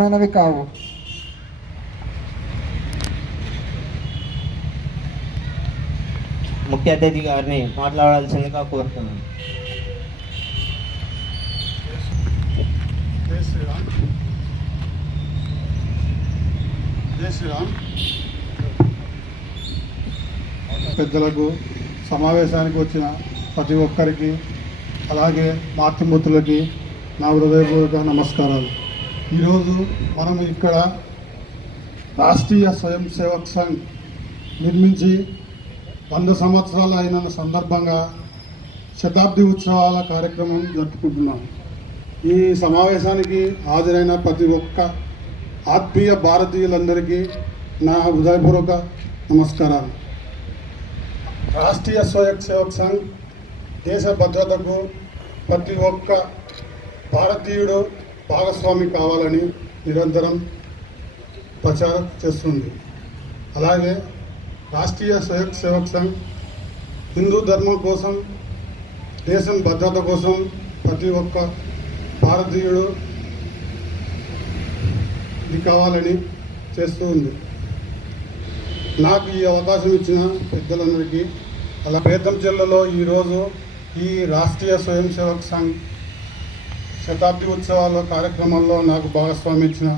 మైనవి కావు. ముఖ్య అతిథి గారిని మాట్లాడాల్సిందిగా కోరుతున్నాను. జై శ్రీరామ్. జై శ్రీరామ్. పెద్దలకు సమావేశానికి వచ్చిన ప్రతి ఒక్కరికి అలాగే మాతృమూర్తులకి నా హృదయపూర్వక నమస్కారాలు. ఈరోజు మనం ఇక్కడ రాష్ట్రీయ స్వయం సేవక్ సంఘ్ నిర్మించి వంద సంవత్సరాలు అయిన సందర్భంగా శతాబ్ది ఉత్సవాల కార్యక్రమం జరుపుకుంటున్నాం. ఈ సమావేశానికి హాజరైన ప్రతి ఒక్క ఆత్మీయ భారతీయులందరికీ నా హృదయపూర్వక నమస్కారాలు. రాష్ట్రీయ స్వయం సేవక్ సంఘ్ దేశ భద్రతకు ప్రతి ఒక్క భారతీయుడు భాగస్వామి కావాలని నిరంతరం ప్రచారం చేస్తుంది. అలాగే రాష్ట్రీయ స్వయం సేవక్ సంఘ్ హిందూ ధర్మం కోసం దేశం భద్రత కోసం ప్రతి ఒక్క భారతీయుడు ఇది కావాలని చేస్తూ ఉంది. నాకు ఈ అవకాశం ఇచ్చిన పెద్దలందరికీ అలా పేదం జిల్లాలో ఈరోజు ఈ రాష్ట్రీయ స్వయం సేవక్ సంఘ్ శతాబ్ది ఉత్సవాల కార్యక్రమంలో నాకు భాగస్వామి ఇచ్చిన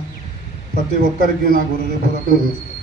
ప్రతి ఒక్కరికి నాకు హృదయపూర్వక నమస్కారం